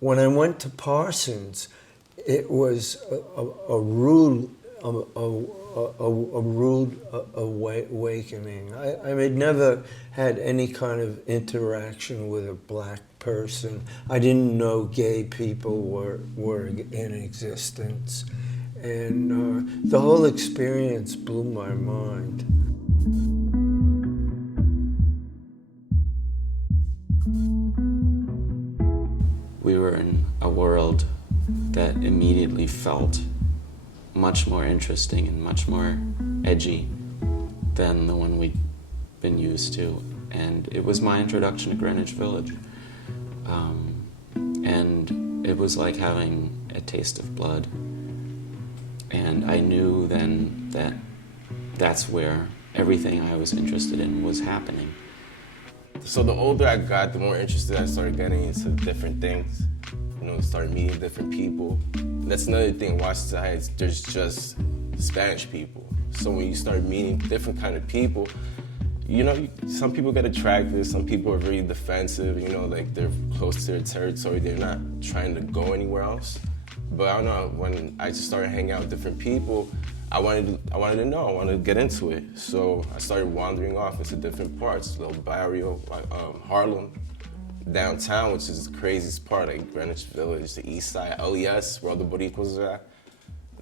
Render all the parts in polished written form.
when I went to Parsons, it was a rude awakening. I had never had any kind of interaction with a black person. I didn't know gay people were in existence. And the whole experience blew my mind. We were in a world that immediately felt much more interesting and much more edgy than the one we'd been used to. And it was my introduction to Greenwich Village. And it was like having a taste of blood. And I knew then that that's where everything I was interested in was happening. So the older I got, the more interested I started getting into different things. You know, started meeting different people. And that's another thing, Washington Heights, there's just Spanish people. So when you start meeting different kind of people, you know, some people get attracted, some people are very defensive, you know, like they're close to their territory, they're not trying to go anywhere else. But I don't know, when I just started hanging out with different people, I wanted to know, I wanted to get into it. So I started wandering off into different parts, little barrio, like Harlem, downtown, which is the craziest part, like Greenwich Village, the East Side, LES, where all the Boricuas are at.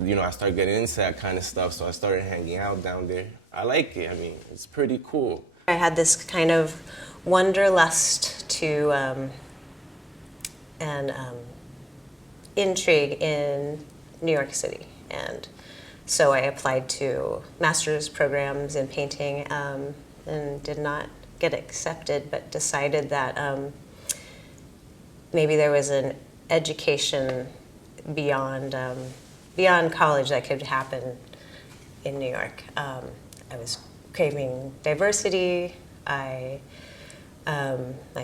You know, I started getting into that kind of stuff, so I started hanging out down there. I like it, I mean, it's pretty cool. I had this kind of wanderlust to and intrigue in New York City, and so I applied to master's programs in painting and did not get accepted, but decided that maybe there was an education beyond college that could happen in New York. I was craving diversity. My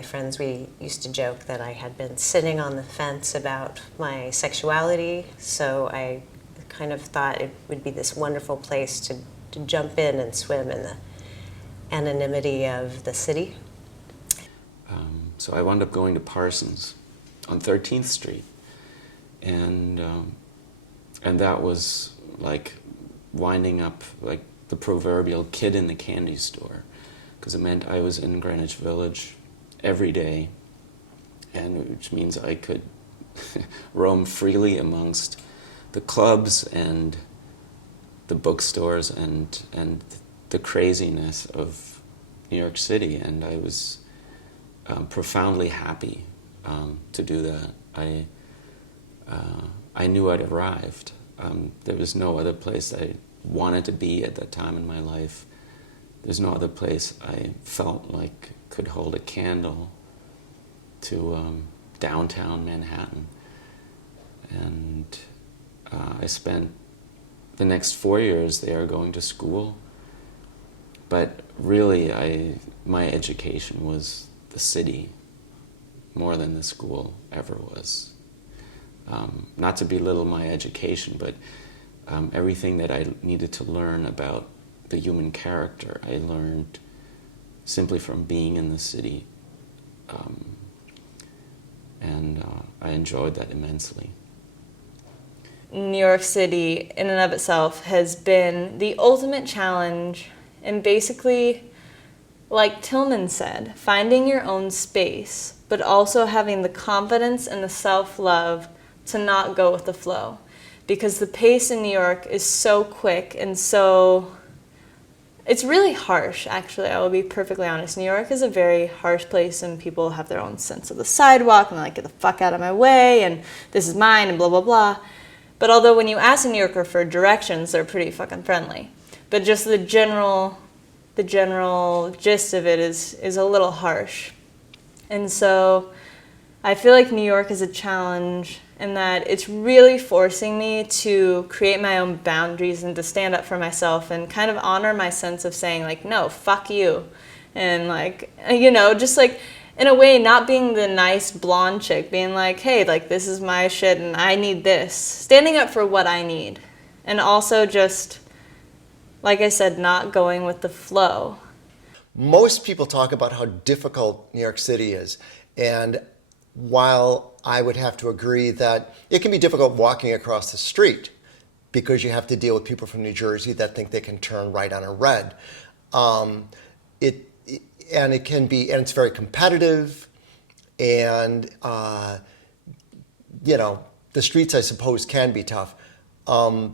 friends, we used to joke that I had been sitting on the fence about my sexuality, so I kind of thought it would be this wonderful place to jump in and swim in the anonymity of the city. So I wound up going to Parsons on 13th Street, and that was like winding up like the proverbial kid in the candy store, because it meant I was in Greenwich Village every day, and which means I could roam freely amongst the clubs and the bookstores and the craziness of New York City, and I was profoundly happy to do that. I knew I'd arrived. There was no other place I wanted to be at that time in my life. There's no other place I felt like could hold a candle to downtown Manhattan. And I spent the next 4 years there going to school. But really, my education was the city more than the school ever was. Not to belittle my education, but everything that I needed to learn about the human character, I learned simply from being in the city. And I enjoyed that immensely. New York City, in and of itself, has been the ultimate challenge, and basically, like Tillman said, finding your own space, but also having the confidence and the self-love to not go with the flow. Because the pace in New York is so quick and so... It's really harsh, actually, I will be perfectly honest. New York is a very harsh place, and people have their own sense of the sidewalk, and they're like, get the fuck out of my way, and this is mine, and blah, blah, blah. But although when you ask a New Yorker for directions, they're pretty fucking friendly. But just the general gist of it is a little harsh. And so I feel like New York is a challenge in that it's really forcing me to create my own boundaries and to stand up for myself and kind of honor my sense of saying, like, no, fuck you. And, like, you know, just, like, in a way, not being the nice blonde chick, being like, hey, like, this is my shit and I need this. Standing up for what I need. And also just, like I said, not going with the flow. Most people talk about how difficult New York City is. And while I would have to agree that it can be difficult walking across the street because you have to deal with people from New Jersey that think they can turn right on a red. And it can be, and it's very competitive, and you know, the streets, I suppose, can be tough. For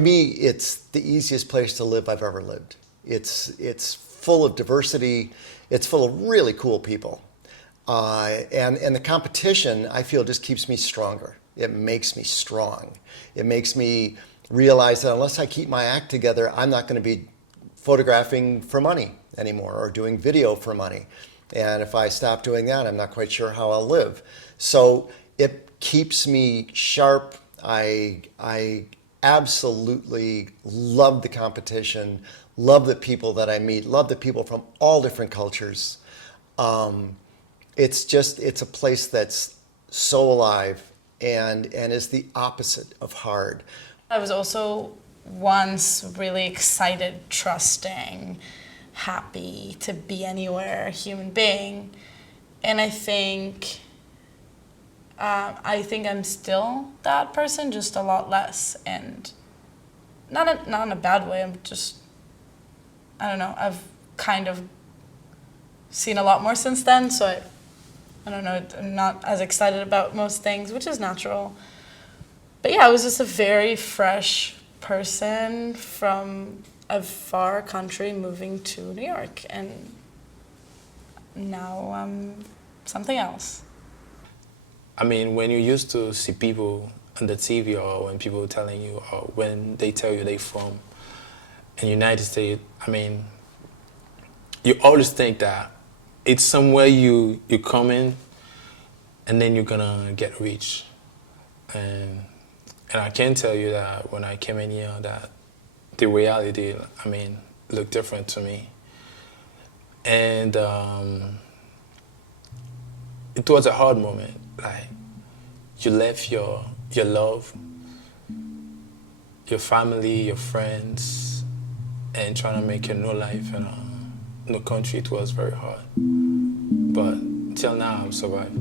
me, it's the easiest place to live I've ever lived. It's full of diversity. It's full of really cool people. And the competition, I feel, just keeps me stronger. It makes me strong. It makes me realize that unless I keep my act together, I'm not going to be photographing for money anymore or doing video for money. And if I stop doing that, I'm not quite sure how I'll live. So it keeps me sharp. I absolutely love the competition, love the people that I meet, love the people from all different cultures. It's a place that's so alive and is the opposite of hard. I was also once really excited, trusting, happy to be anywhere, human being. And I think I'm still that person, just a lot less. And not in a bad way, I'm just, I don't know, I've kind of seen a lot more since then, so I don't know, I'm not as excited about most things, which is natural. But yeah, I was just a very fresh person from a far country moving to New York, and now I'm something else. I mean, when you used to see people on the TV or when people telling you or when they tell you they from in the United States, I mean, you always think that it's somewhere you come in and then you're gonna get rich. And I can tell you that when I came in here that the reality, I mean, looked different to me. And it was a hard moment. Like, you left your love, your family, your friends, and trying to make a new life in a new country. It was very hard. But till now, I've survived.